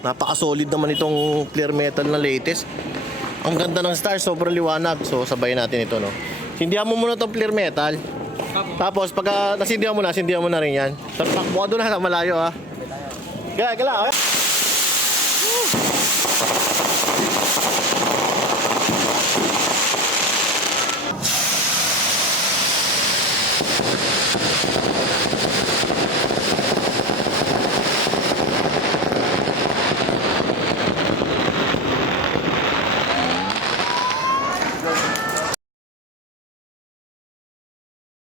Napaka-solid naman itong clear metal na latest. Ang ganda ng stars, sobrang liwanag. So sabayin natin ito, no. Sindihan mo muna itong clear metal. Tapos pagka nasindihan mo na rin yan. Takbo ka doon na, malayo ha. Gala, okay?